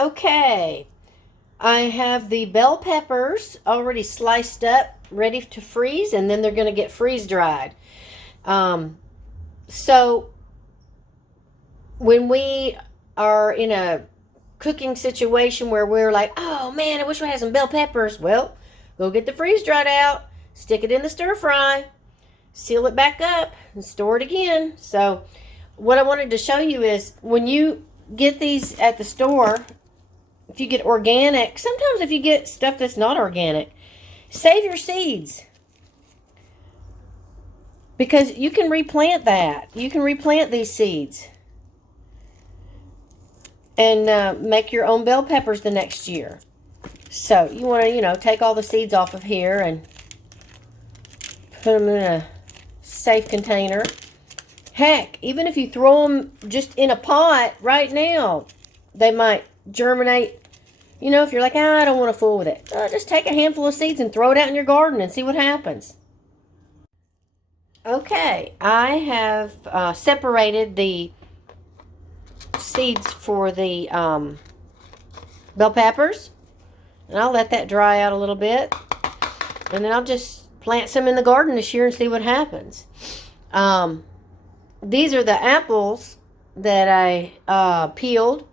Okay, I have the bell peppers already sliced up, ready to freeze, and then they're going to get freeze dried. So when we are in a cooking situation where we're like, oh man, I wish we had some bell peppers, well, go get the freeze dried out, stick it in the stir fry, seal it back up, and store it again. So what I wanted to show you is when you get these at the store, if you get organic, sometimes if you get stuff that's not organic, save your seeds. Because you can replant that. You can replant these seeds. And make your own bell peppers the next year. So you want to, take all the seeds off of here and put them in a safe container. Heck, even if you throw them just in a pot right now, they might germinate. If you're like, I don't want to fool with it. Just take a handful of seeds and throw it out in your garden and see what happens. Okay, I have separated the seeds for the bell peppers. And I'll let that dry out a little bit. And then I'll just plant some in the garden this year and see what happens. These are the apples that I peeled.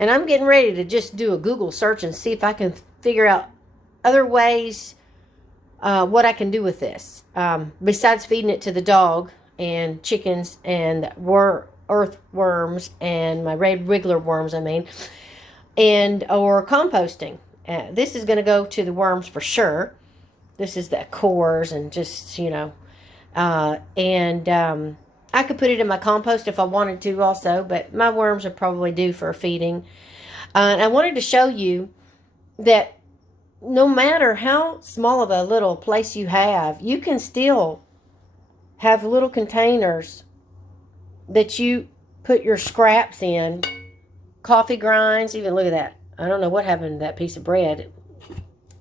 And I'm getting ready to just do a Google search and see if I can figure out other ways what I can do with this. Besides feeding it to the dog and chickens and earthworms and my red wiggler worms, or composting. This is going to go to the worms for sure. This is the cores and just, I could put it in my compost if I wanted to also, but my worms are probably due for a feeding. And I wanted to show you that no matter how small of a little place you have, you can still have little containers that you put your scraps in. Coffee grinds, even look at that. I don't know what happened to that piece of bread.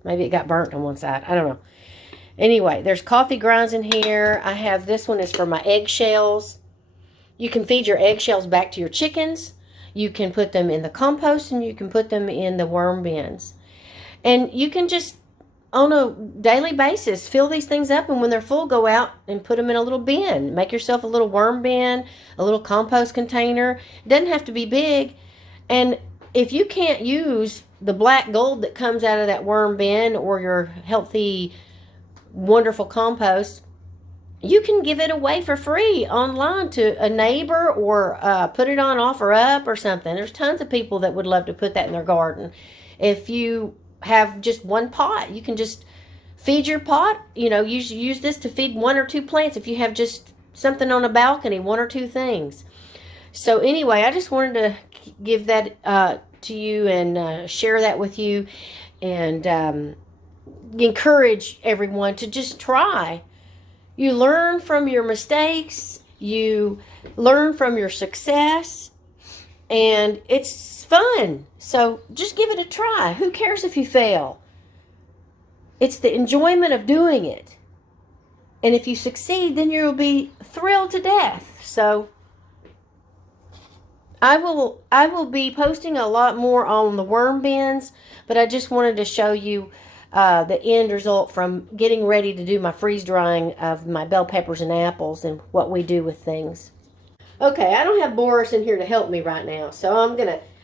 Maybe it got burnt on one side. I don't know. Anyway, there's coffee grinds in here. I have this one is for my eggshells. You can feed your eggshells back to your chickens. You can put them in the compost and you can put them in the worm bins. And you can just, on a daily basis, fill these things up, and when they're full, go out and put them in a little bin. Make yourself a little worm bin, a little compost container. It doesn't have to be big. And if you can't use the black gold that comes out of that worm bin or your healthy, wonderful compost, you can give it away for free online to a neighbor or put it on OfferUp or something. There's tons of people that would love to put that in their garden. If you have just one pot, you can just feed your pot. Use this to feed one or two plants. If you have just something on a balcony, one or two things. So anyway, I just wanted to give that to you and share that with you, and encourage everyone to just try. You learn from your mistakes, you learn from your success, and it's fun. So just give it a try. Who cares if you fail? It's the enjoyment of doing it. And if you succeed, then you'll be thrilled to death. So I will be posting a lot more on the worm bins, but I just wanted to show you the end result from getting ready to do my freeze drying of my bell peppers and apples and what we do with things. Okay, I don't have Boris in here to help me right now, so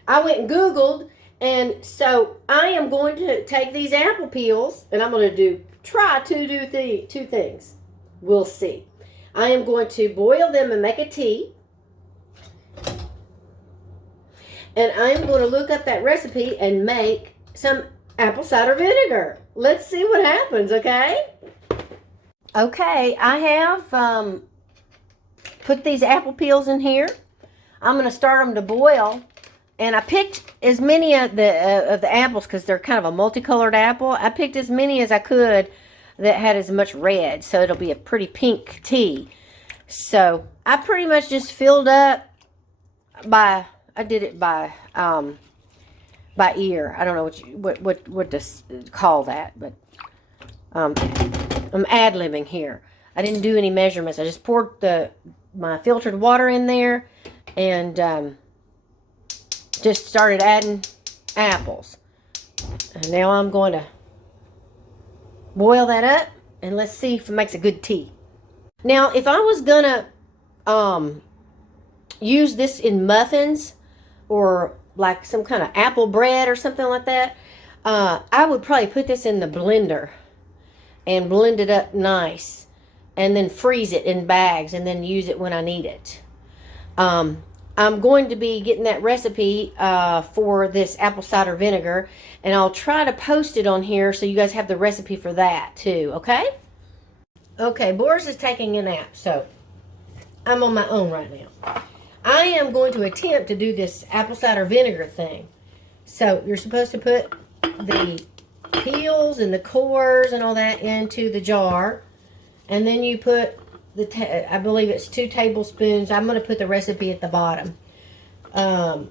I went and Googled, and so I am going to take these apple peels, and I'm going to try to do two things. We'll see. I am going to boil them and make a tea. And I'm going to look up that recipe and make some apple cider vinegar. Let's see what happens, okay? Okay, I have put these apple peels in here. I'm going to start them to boil. And I picked as many of the apples because they're kind of a multicolored apple. I picked as many as I could that had as much red, so it'll be a pretty pink tea. So I pretty much just filled up I did it by ear. I don't know what to call that, but I'm ad-libbing here. I didn't do any measurements. I just poured my filtered water in there and just started adding apples. And now I'm going to boil that up, and let's see if it makes a good tea. Now, if I was gonna use this in muffins or like some kind of apple bread or something like that, I would probably put this in the blender and blend it up nice, and then freeze it in bags and then use it when I need it. I'm going to be getting that recipe for this apple cider vinegar, and I'll try to post it on here so you guys have the recipe for that too, okay? Okay, Boris is taking a nap, so I'm on my own right now. I am going to attempt to do this apple cider vinegar thing. So you're supposed to put the peels and the cores and all that into the jar, and then you put I believe it's 2 tablespoons. I'm going to put the recipe at the bottom of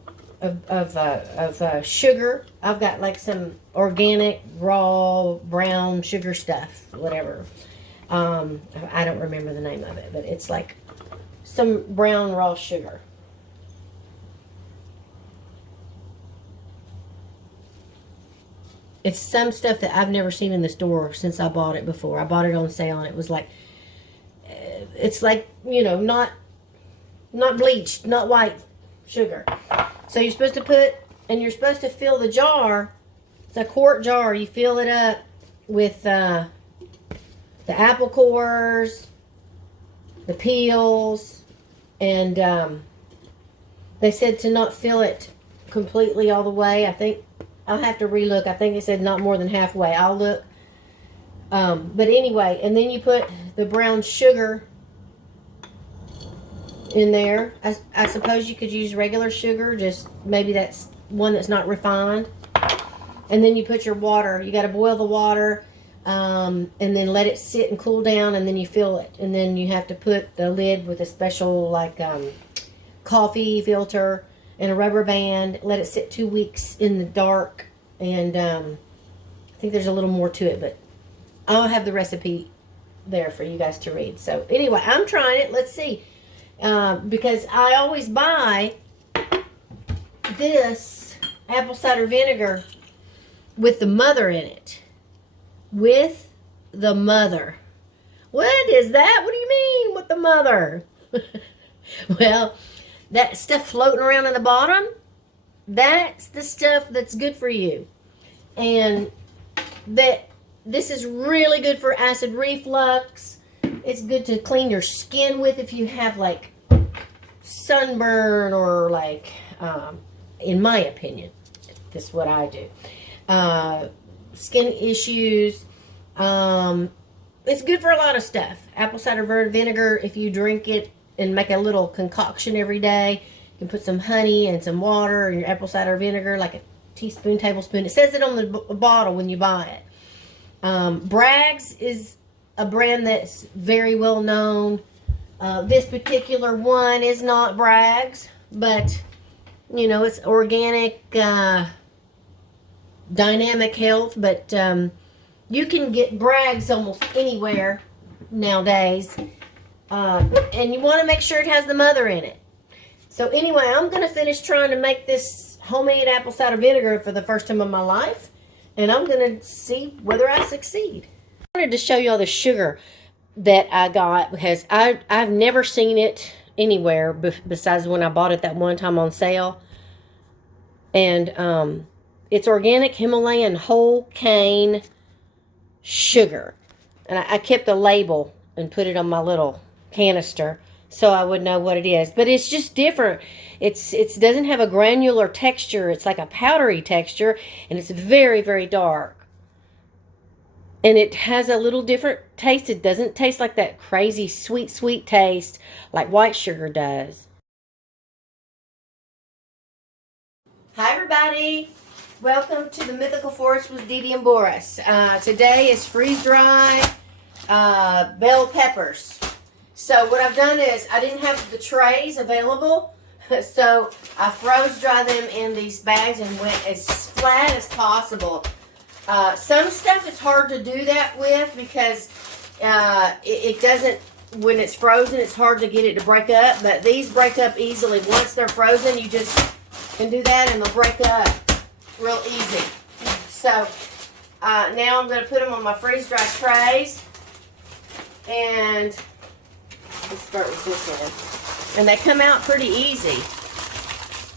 sugar. I've got like some organic raw brown sugar stuff, whatever. I don't remember the name of it, but it's like some brown raw sugar. It's some stuff that I've never seen in the store since I bought it before. I bought it on sale, and it was like, it's like, you know, not bleached, not white sugar. So you're supposed to put, and you're supposed to fill the jar. It's a quart jar. You fill it up with the apple cores, the peels, and they said to not fill it completely all the way. I think I'll have to relook. I think it said not more than halfway. I'll look. But anyway, and then you put the brown sugar in there. I suppose you could use regular sugar, just maybe that's one that's not refined. And then you put your water. You got to boil the water, and then let it sit and cool down, and then you fill it. And then you have to put the lid with a special like coffee filter and a rubber band. Let it sit 2 weeks in the dark, and I think there's a little more to it, but I'll have the recipe there for you guys to read. So anyway, I'm trying it. Let's see. Because I always buy this apple cider vinegar with the mother in it. With the mother. What is that? What do you mean with the mother? Well, that stuff floating around in the bottom, that's the stuff that's good for you. And this is really good for acid reflux. It's good to clean your skin with if you have like sunburn or like, in my opinion, this is what I do. Skin issues. It's good for a lot of stuff. Apple cider vinegar, if you drink it and make a little concoction every day, you can put some honey and some water in your apple cider vinegar, like a teaspoon, tablespoon. It says it on the bottle when you buy it. Bragg's is a brand that's very well known. This particular one is not Bragg's, but you know, it's organic, dynamic health, but you can get Bragg's almost anywhere nowadays, and you want to make sure it has the mother in it. So anyway, I'm going to finish trying to make this homemade apple cider vinegar for the first time in my life, and I'm going to see whether I succeed. I wanted to show you all the sugar that I got because I've never seen it anywhere besides when I bought it that one time on sale. And it's organic Himalayan whole cane sugar. And I kept the label and put it on my little canister so I would know what it is. But it's just different. It doesn't have a granular texture. It's like a powdery texture, and it's very, very dark. And it has a little different taste. It doesn't taste like that crazy sweet taste like white sugar does. Hi everybody. Welcome to the Mythical Forest with Dee Dee and Boris. Today is freeze-dry bell peppers. So what I've done is I didn't have the trays available. So I froze dry them in these bags and went as flat as possible. Some stuff is hard to do that with because it doesn't, when it's frozen, it's hard to get it to break up. But these break up easily. Once they're frozen, you just can do that and they'll break up real So now I'm going to put them on my freeze-dry trays. And let's start with this one. And they come out pretty easy.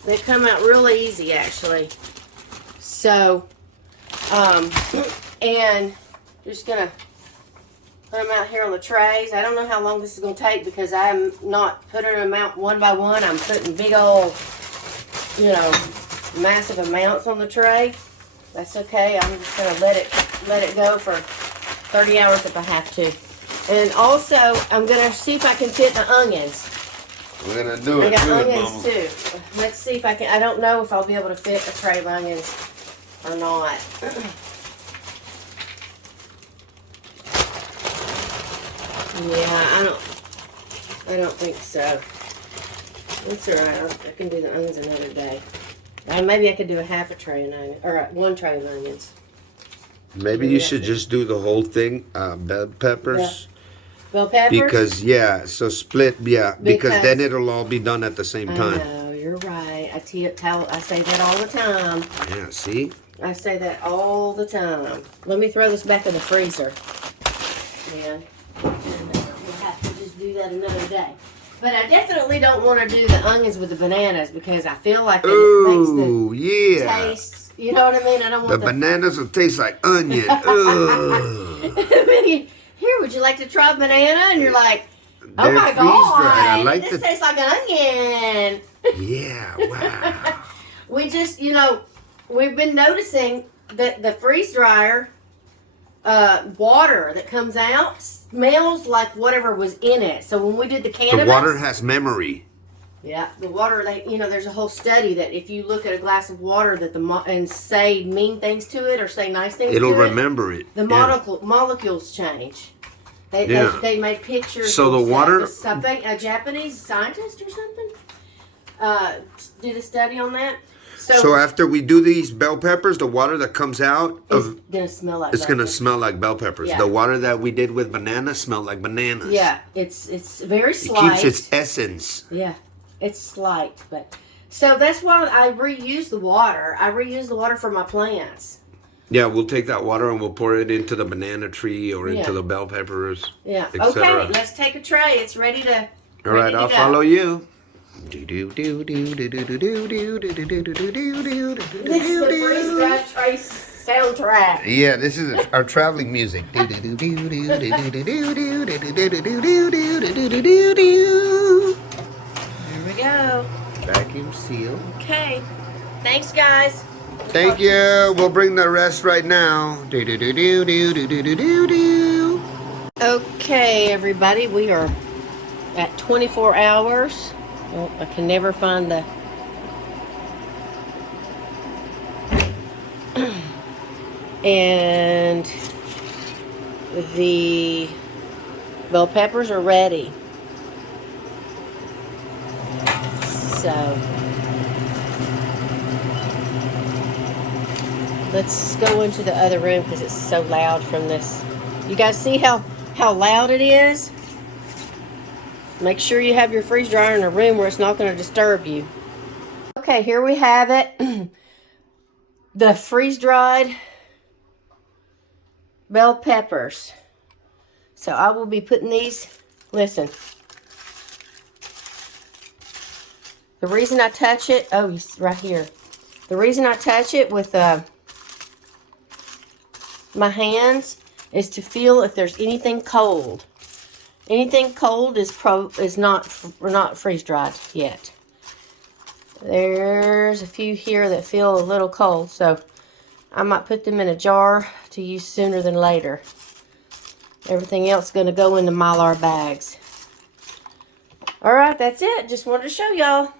They come out really easy, actually. So, and just going to put them out here on the trays. I don't know how long this is going to take because I'm not putting them out one by one. I'm putting big old, you know, massive amounts on the tray. That's okay. I'm just going to let it go for 30 hours if I have to. And also, I'm going to see if I can fit the onions. We're going to do it. I got onions too. Let's see if I can. I don't know if I'll be able to fit a tray of onions or not. Yeah, I don't think so. It's alright. I can do the onions another day. Maybe I could do a half a tray of onions, or one tray of onions. Maybe you should just do the whole thing, bell peppers. Yeah. Bell peppers? Because, yeah, so split, yeah. Because then it'll all be done at the same time. I know, you're right. I say that all the time. Yeah, see? I say that all the time. Let me throw this back in the freezer. Yeah. And we'll have to just do that another day. But I definitely don't want to do the onions with the bananas because I feel like it makes the taste. You know what I mean? I don't want the bananas will taste like onion. Here, would you like to try a banana? And you're like, oh my God, this tastes like an onion. Yeah, wow. We just, you know, we've been noticing that the freeze dryer water that comes out smells like whatever was in it. So when we did the cannabis, the water has memory. Yeah, the water. You know, there's a whole study that if you look at a glass of water that and say mean things to it or say nice things, it'll remember it. The molecules change. They made pictures. So the water. Something a Japanese scientist or something did a study on that. So after we do these bell peppers, the water that comes out it's gonna smell like. It's gonna smell like bell peppers. Yeah. The water that we did with banana smelled like bananas. Yeah, it's very slight. It keeps its essence. Yeah, it's slight, but so that's why I reuse the water. I reuse the water for my plants. Yeah, we'll take that water and we'll pour it into the banana tree or into the bell peppers. Yeah. Okay, let's take a tray. It's ready to. All right, I'll follow you. This is the freeze-dried tray soundtrack. Yeah, this is our traveling music. Here we go. Vacuum seal. Okay. Thanks, guys. Thank you. We'll bring the rest right now. Okay, everybody. We are at 24 hours. Oh, I can never find the... And the bell peppers are ready. So let's go into the other room because it's so loud from this. You guys see how loud it is? Make sure you have your freeze dryer in a room where it's not going to disturb you. Okay, here we have it. The freeze-dried bell peppers. So I will be putting these, listen. The reason I touch it, oh, right here. The reason I touch it with my hands is to feel if there's anything cold. Anything cold is not freeze-dried yet. There's a few here that feel a little cold, so I might put them in a jar to use sooner than later. Everything else is going to go into Mylar bags. All right, that's it. Just wanted to show y'all.